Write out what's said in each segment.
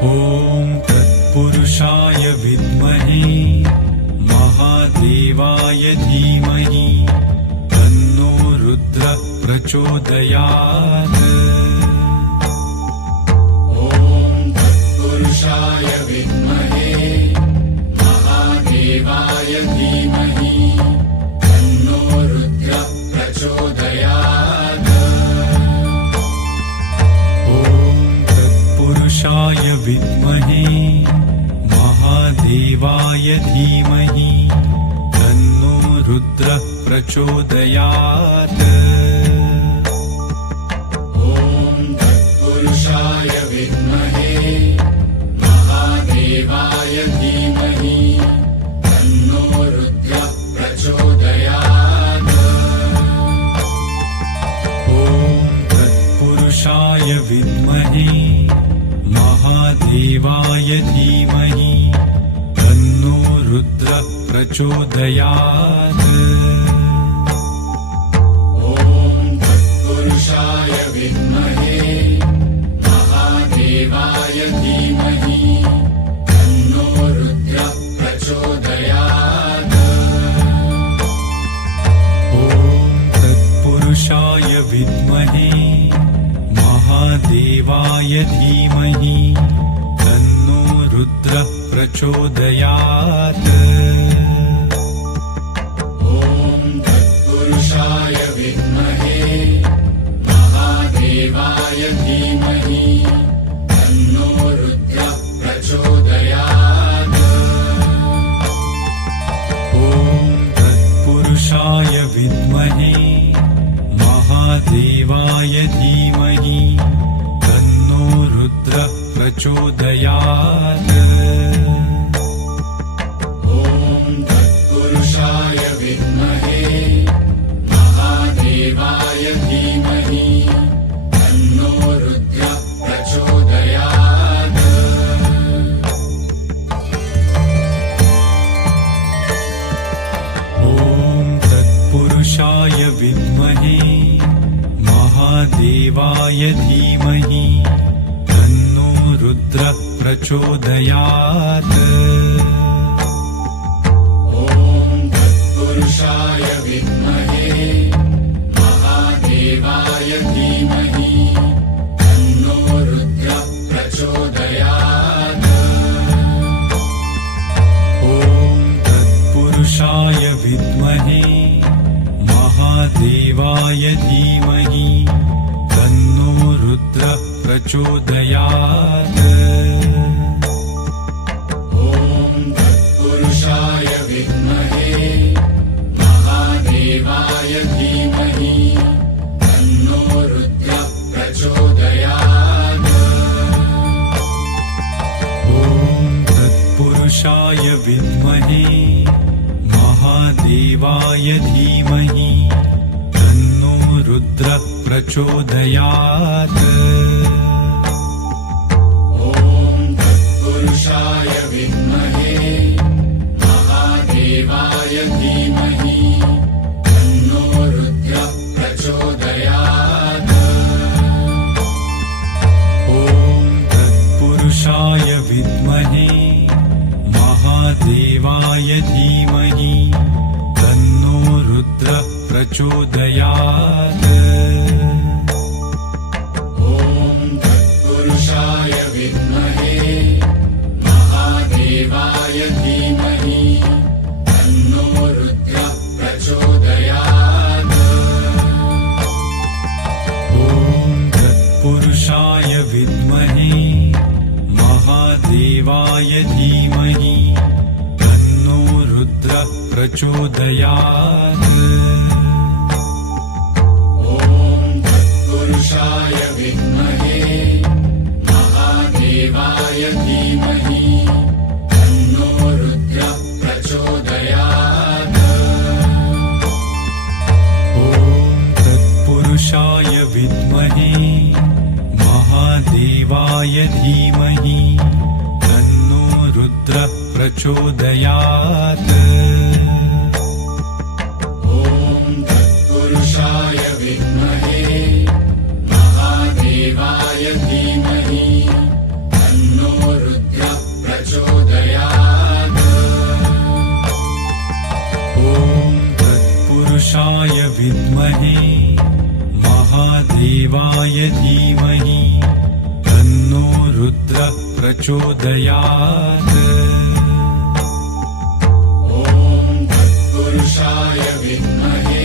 ॐ तत्पुरुषाय विद्महे महादेवाय धीमहि तन्नो रुद्रः प्रचोदयात्। ॐ तत्पुरुषाय विद्महे महादेवाय धीमहि तन्नो रुद्रः प्रचोदयात्। पुरुषाय विद्महे महादेवाय धीमहि तन्नो रुद्रः प्रचोदयात्। ॐ तत्पुरुषाय विद्महे महादेवाय धीमहि तन्नो रुद्रः प्रचोदयात्। ॐ तत्पुरुषाय विद्महे महादेवाय धीमहि तन्नो रुद्रः प्रचोदयात्। ॐ तत्पुरुषाय विद्महे महादेवाय धीमहि तन्नो रुद्रः प्रचोदयात्। ॐ तत्पुरुषाय विद्महे महादेवाय धीमहि तन्नो रुद्रः प्रचोदयात्। ॐ तत्पुरुषाय विद्महे महादेवाय धीमहि तन्नो रुद्रः प्रचोदयात्। ॐ तत्पुरुषाय विद्महे महादेवाय धीमहि तन्नो रुद्रः प्रचोदयात्। ॐ तत्पुरुषाय विद्महे महादेवाय धीमहि तन्नो रुद्रः प्रचोदयात्। ॐ तत्पुरुषाय विद्महे महादेवाय धीमहि तन्नो रुद्रः प्रचोदयात्। ॐ तत्पुरुषाय विद्महे महादेवाय धीमहि तन्नो रुद्रः प्रचोदयात्। ॐ तत्पुरुषाय विद्महे महादेवाय धीमहि तन्नो रुद्रः प्रचोदयात्। ॐ तत्पुरुषाय विद्महे महादेवाय धीमहि तन्नो रुद्रः प्रचोदयात्। ॐ तत्पुरुषाय विद्महे महादेवाय धीमहि तन्नो रुद्रः प्रचोदयात्। ॐ तत्पुरुषाय विद्महे महादेवाय धीमहि तन्नो रुद्रः प्रचोदयात्। ॐ तत्पुरुषाय विद्महे महादेवाय धीमहि तन्नो रुद्रः प्रचोदयात्। ॐ तत्पुरुषाय विद्महे महादेवाय धीमहि तन्नो रुद्रः प्रचोदयात्। ॐ तत्पुरुषाय विद्महे महादेवाय धीमहि तन्नो रुद्रः प्रचोदयात्। ॐ तत्पुरुषाय विद्महे महादेवाय धीमहि तन्नो रुद्रः प्रचोदयात्। ॐ तत्पुरुषाय विद्महे महादेवाय धीमहि तन्नो रुद्रः प्रचोदयात्। ॐ तत्पुरुषाय विद्महे महादेवाय धीमहि तन्नो तत्पुरुषाय विद्महे महादेवाय धीमहि तन्नो रुद्रः प्रचोदयात्। ॐ तत्पुरुषाय विद्महे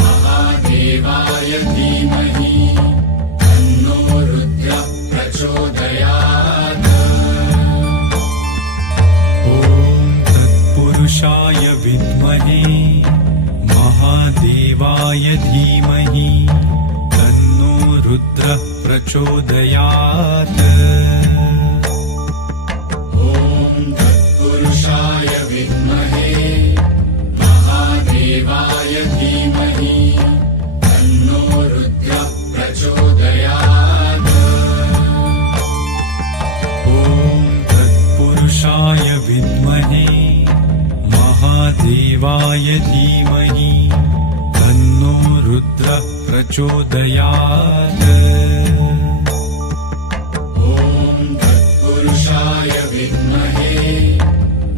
महादेवाय धीमहि तन्नो रुद्रः प्रचोदयात्। ॐ तत्पुरुषाय विद्महे महादेवाय धीमहि तन्नो रुद्रः प्रचोदयात्। ॐ तत्पुरुषाय विद्महे महादेवाय धीमहि तन्नो रुद्रः प्रचोदयात्। ॐ तत्पुरुषाय विद्महे महादेवाय धीमहि तन्नो रुद्रः प्रचोदयात्। ॐ तत्पुरुषाय विद्महे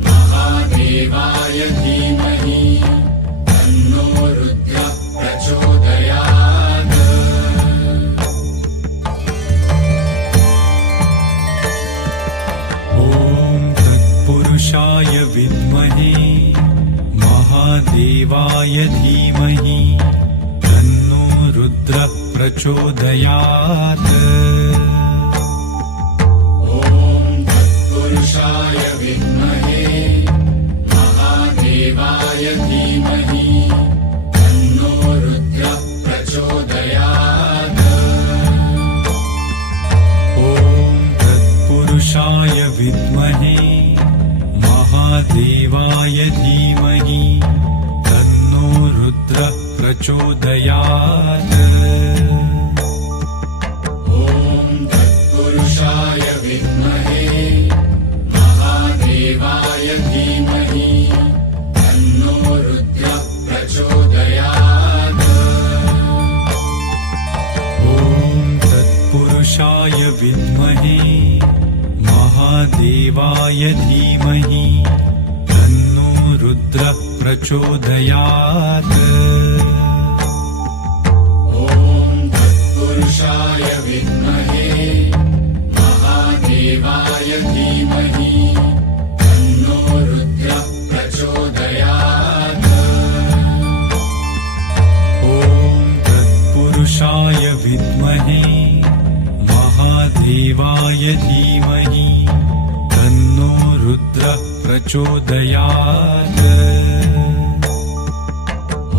महादेवाय धीमहि तन्नो रुद्रः प्रचोदयात्। ॐ तत्पुरुषाय विद्महे महादेवाय धीमहि तन्नो रुद्रः प्रचोदयात्। ॐ तत्पुरुषाय विद्महे महादेवाय धीमहि तन्नो रुद्रः प्रचोदयात्। ॐ तत्पुरुषाय विद्महे महादेवाय धीमहि तन्नो रुद्रः प्रचोदयात्। ॐ तत्पुरुषाय विद्महे महादेवाय धीमहि तन्नो रुद्रः प्रचोदयात्। ॐ तत्पुरुषाय विद्महे महादेवाय धीमहि तन्नो रुद्रः प्रचोदयात्। ॐ तत्पुरुषाय विद्महे महादेवाय धीमहि तन्नो रुद्रः प्रचोदयात्। ॐ तत्पुरुषाय विद्महे महादेवाय धीमहि तन्नो रुद्रः प्रचोदयात्।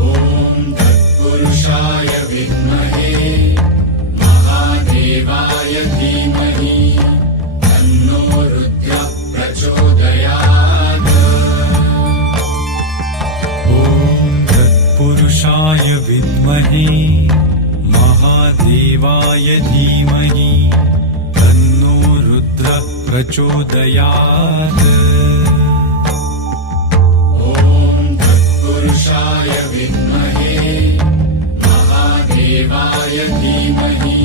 ॐ तत्पुरुषाय विद्महे महादेवाय धीमहि तन्नो रुद्रः प्रचोदयात्। ॐ तत्पुरुषाय विद्महे महादेवाय धीमहि तन्नो रुद्रः प्रचोदयात्। ॐ तत्पुरुषाय विद्महे महादेवाय धीमहि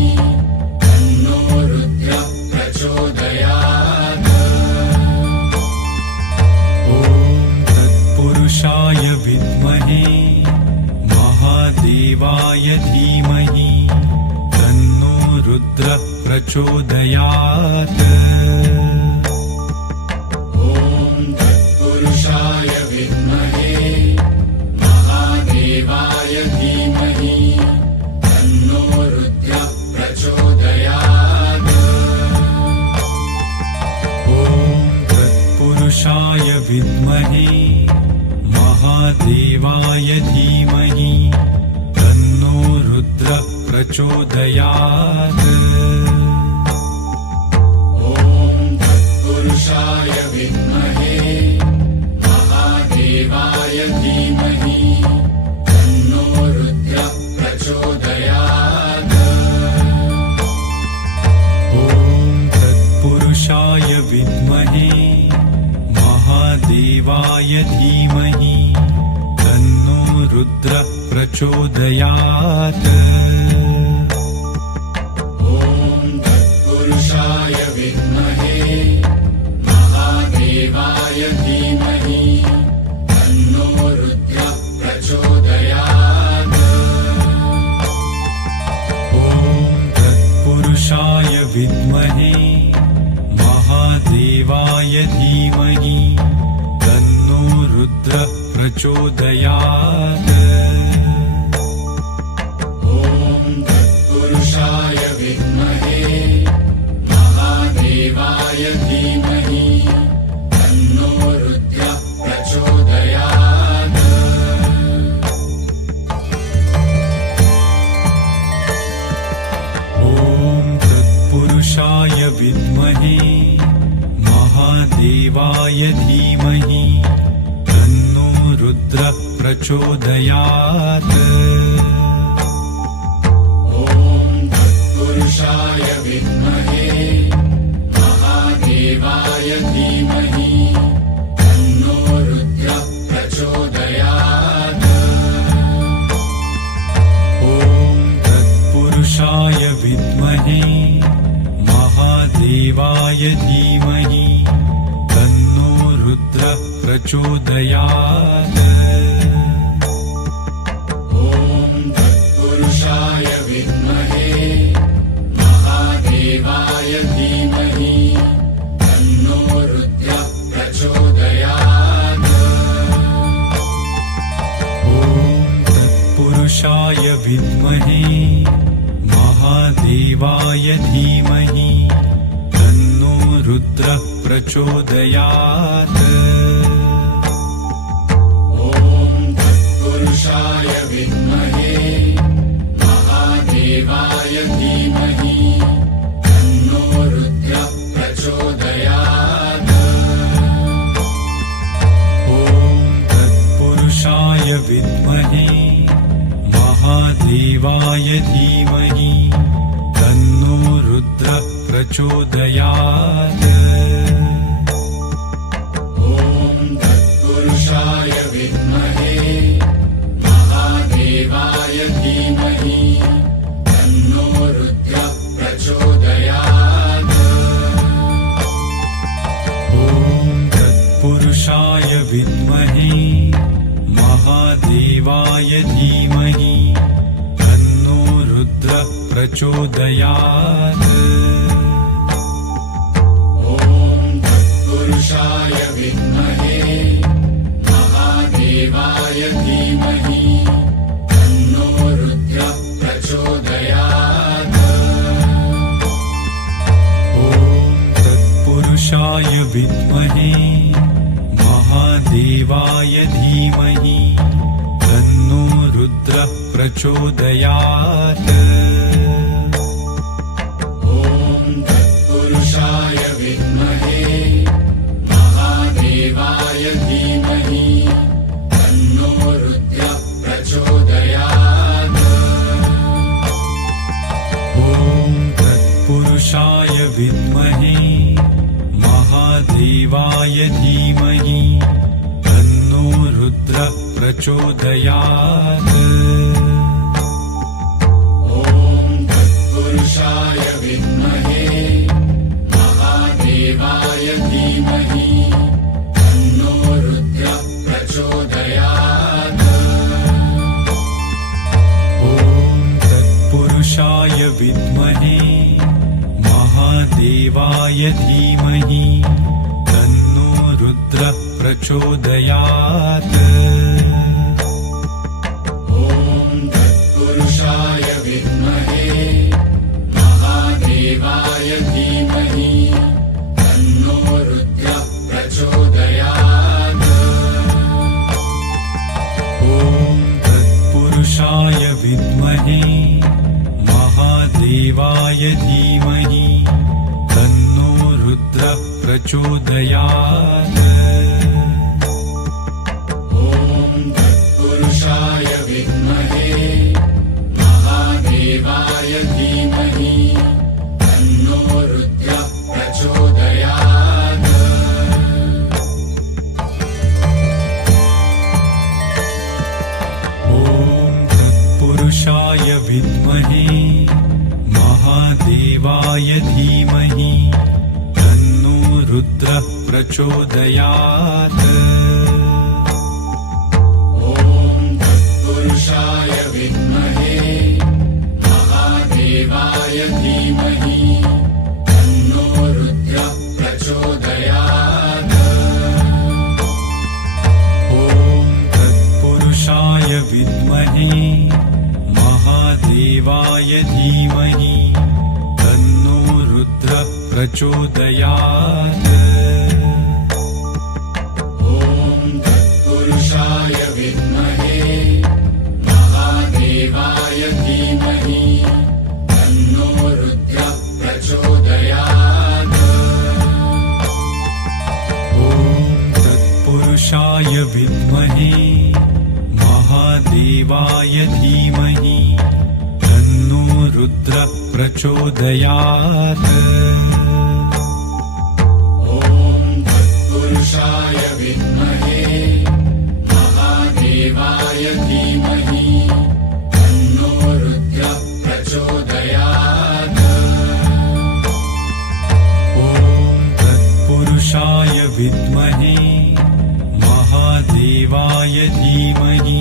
तन्नो रुद्रः प्रचोदयात्। ॐ तत्पुरुषाय विद्महे महादेवाय धीमहि तन्नो रुद्रः प्रचोदयात्। ॐ तत्पुरुषाय विद्महे महादेवाय धीमहि तन्नो रुद्रः प्रचोदयात्। ॐ तत्पुरुषाय विद्महे महादेवाय धीमहि तन्नो रुद्रः प्रचोदयात्। ॐ तत्पुरुषाय विद्महे महादेवाय धीमहि तन्नो रुद्रः प्रचोदयात्। ॐ तत्पुरुषाय विद्महे महादेवाय धीमहि तन्नो रुद्रः प्रचोदयात्। ॐ तत्पुरुषाय विद्महे महादेवाय धीमहि तन्नो रुद्रः प्रचोदयात्। विद्महे महादेवाय धीमहि तन्नो रुद्रः प्रचोदयात् ॐ तत्पुरुषाय विद्महे महादेवाय धीमहि तन्नो रुद्रः प्रचोदयात् ॐ तत्पुरुषाय विद्महे महादेवाय धीमहि तन्नो रुद्रः प्रचोदयात् ॐ तत्पुरुषाय विद्महे महादेवाय धीमहि तन्नो रुद्रः प्रचोदयात् ॐ तत्पुरुषाय विद्महे महादेवाय धीमहि तन्नो रुद्रः प्रचोदयात् ॐ तत्पुरुषाय विद्महे महादेवाय धीमहि तन्नो रुद्रः प्रचोदयात् ॐ तत्पुरुषाय विद्महे महादेवाय धीमहि तन्नो रुद्रः प्रचोदयात् ॐ तत्पुरुषाय विद्महे महादेवाय धीमहि तन्नो रुद्रः प्रचोदयात् ॐ तत्पुरुषाय विद्महे महादेवाय धीमहि तन्नो रुद्रः प्रचोदयात् ॐ तत्पुरुषाय विद्महे महादेवाय धीमहि तन्नो रुद्रः प्रचोदयात् ॐ तत्पुरुषाय विद्महे महादेवाय धीमहि तन्नो रुद्रः प्रचोदयात् ॐ तत्पुरुषाय विद्महे महादेवाय धीमहि तन्नो रुद्रः प्रचोदयात् ॐ तत्पुरुषाय विद्महे महादेवाय धीमहि तन्नो रुद्रः प्रचोदयात् ॐ तत्पुरुषाय विद्महे महादेवाय धीमहि तन्नो रुद्रः प्रचोदयात् ॐ तत्पुरुषाय विद्महे महादेवाय धीमहि तन्नो रुद्रः प्रचोदयात् ॐ तत्पुरुषाय विद्महे महादेवाय धीमहि तन्नो रुद्रः प्रचोदयात् ॐ तत्पुरुषाय विद्महे महादेवाय धीमहि तन्नो रुद्रः प्रचोदयात् ॐ तत्पुरुषाय विद्महे महादेवाय धीमहि तन्नो रुद्रः प्रचोदयात् ॐ तत्पुरुषाय विद्महे महादेवाय धीमहि तन्नो रुद्रः प्रचोदयात् ॐ तत्पुरुषाय विद्महे महादेवाय धीमहि तन्नो रुद्रः प्रचोदयात् ॐ तत्पुरुषाय विद्महे महादेवाय धीमहि तन्नो रुद्रः प्रचोदयात् ॐ तत्पुरुषाय विद्महे महादेवाय धीमहि महादेवाय धीमहि तन्नो रुद्रः प्रचोदयात्। ॐ तत्पुरुषाय विद्महे महादेवाय धीमहि तन्नो रुद्रः प्रचोदयात्। ॐ तत्पुरुषाय विद्महे महादेवाय धीमहि तन्नो रुद्रः प्रचोदयात्। ॐ तत्पुरुषाय विद्महे महादेवाय धीमहि तन्नो रुद्रः प्रचोदयात्। ॐ तत्पुरुषाय विद्महे महादेवाय धीमहि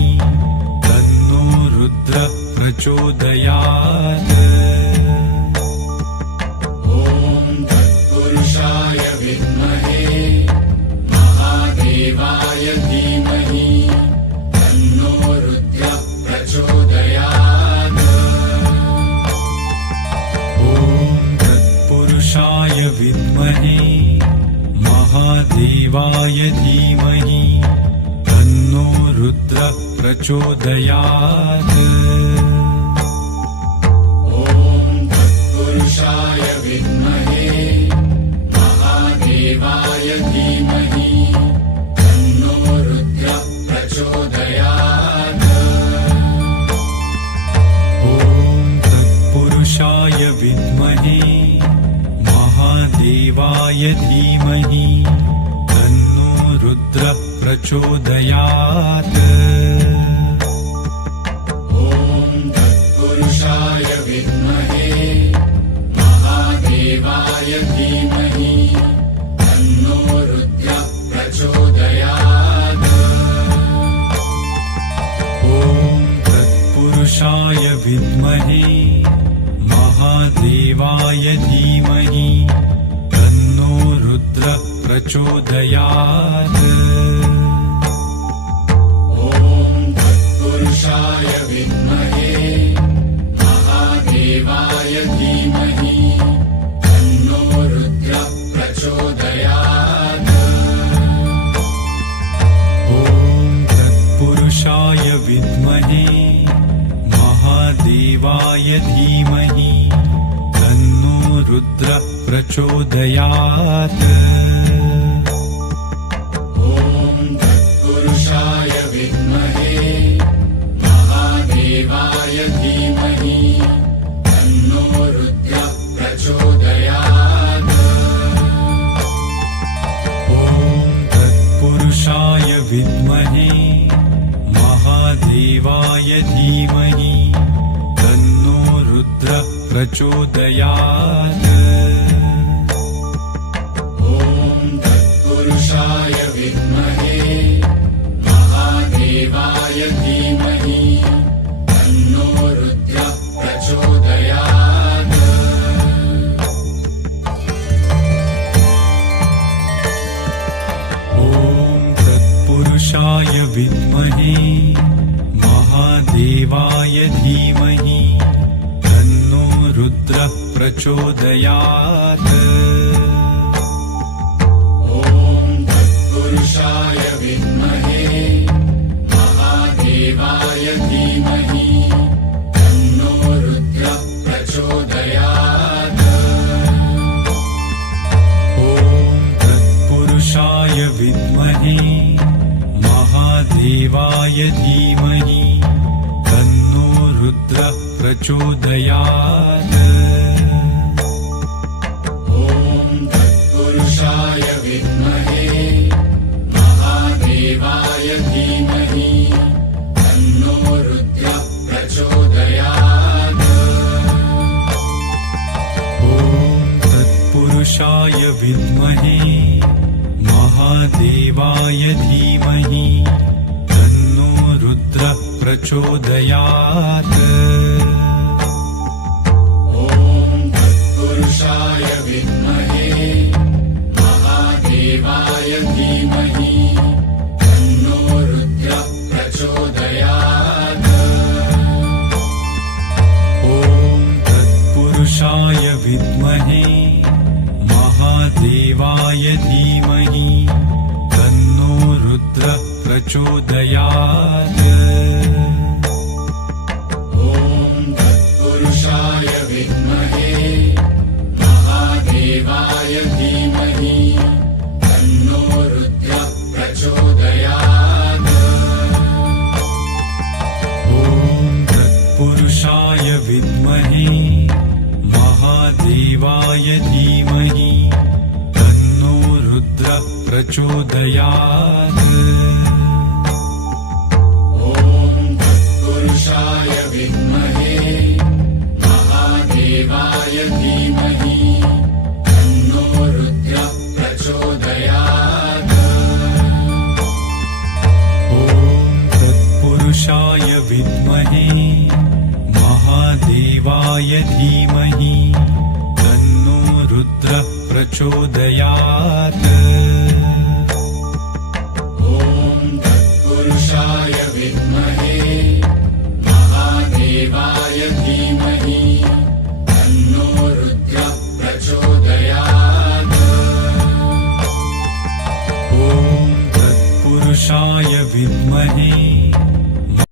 तन्नो रुद्रः प्रचोदयात्। ॐ तत्पुरुषाय विद्महे महादेवाय धीमहि तन्नो रुद्रः प्रचोदयात्। ॐ तत्पुरुषाय विद्महे महादेवाय धीमहि तन्नो रुद्रः प्रचोदयात्। ॐ तत्पुरुषाय विद्महे महादेवाय धीमहि तन्नो रुद्रः प्रचोदयात्। ॐ तत्पुरुषाय विद्महे महादेवाय धीमहि तन्नो रुद्रः प्रचोदयात्। ॐ तत्पुरुषाय विद्महे महादेवाय धीमहि तन्नो रुद्रः प्रचोदयात्। ॐ तत्पुरुषाय विद्महे महादेवाय धीमहि तन्नो रुद्रः प्रचोदयात्। ॐ तत्पुरुषाय विद्महे महादेवाय धीमहि तन्नो रुद्रः प्रचोदयात्। ॐ तत्पुरुषाय विद्महे महादेवाय धीमहि तन्नो रुद्रः प्रचोदयात्। ॐ तत्पुरुषाय विद्महे महादेवाय धीमहि तन्नो रुद्रः प्रचोदयात्। ॐ तत्पुरुषाय विद्महे महादेवाय धीमहि तन्नो रुद्रः प्रचोदयात्। ॐ तत्पुरुषाय विद्महे महादेवाय धीमहि तन्नो रुद्रः प्रचोदयात्। ॐ तत्पुरुषाय विद्महे महादेवाय धीमहि तन्नो रुद्रः प्रचोदयात्। ॐ तत्पुरुषाय विद्महे महादेवाय धीमहि तन्नो रुद्रः प्रचोदयात्। ॐ तत्पुरुषाय विद्महे महादेवाय धीमहि तन्नो रुद्रः प्रचोदयात्। ॐ तत्पुरुषाय विद्महे महादेवाय धीमहि तन्नो रुद्रः प्रचोदयात्। ॐ तत्पुरुषाय विद्महे महादेवाय धीमहि तन्नो रुद्रः प्रचोदयात्। ॐ तत्पुरुषाय विद्महे महादेवाय धीमहि तन्नो रुद्रः प्रचोदयात्। ॐ तत्पुरुषाय विद्महे महादेवाय धीमहि तन्नो रुद्रः प्रचोदयात् ॐ तत्पुरुषाय विद्महे महादेवाय धीमहि तन्नो रुद्रः प्रचोदयात् ॐ तत्पुरुषाय विद्महे महादेवाय धीमहि तन्नो रुद्रः प्रचोदयात् ॐ तत्पुरुषाय विद्महे महादेवाय धीमहि तन्नो रुद्रः प्रचोदयात् ॐ तत्पुरुषाय विद्महे महादेवाय धीमहि तन्नो रुद्रः प्रचोदयात्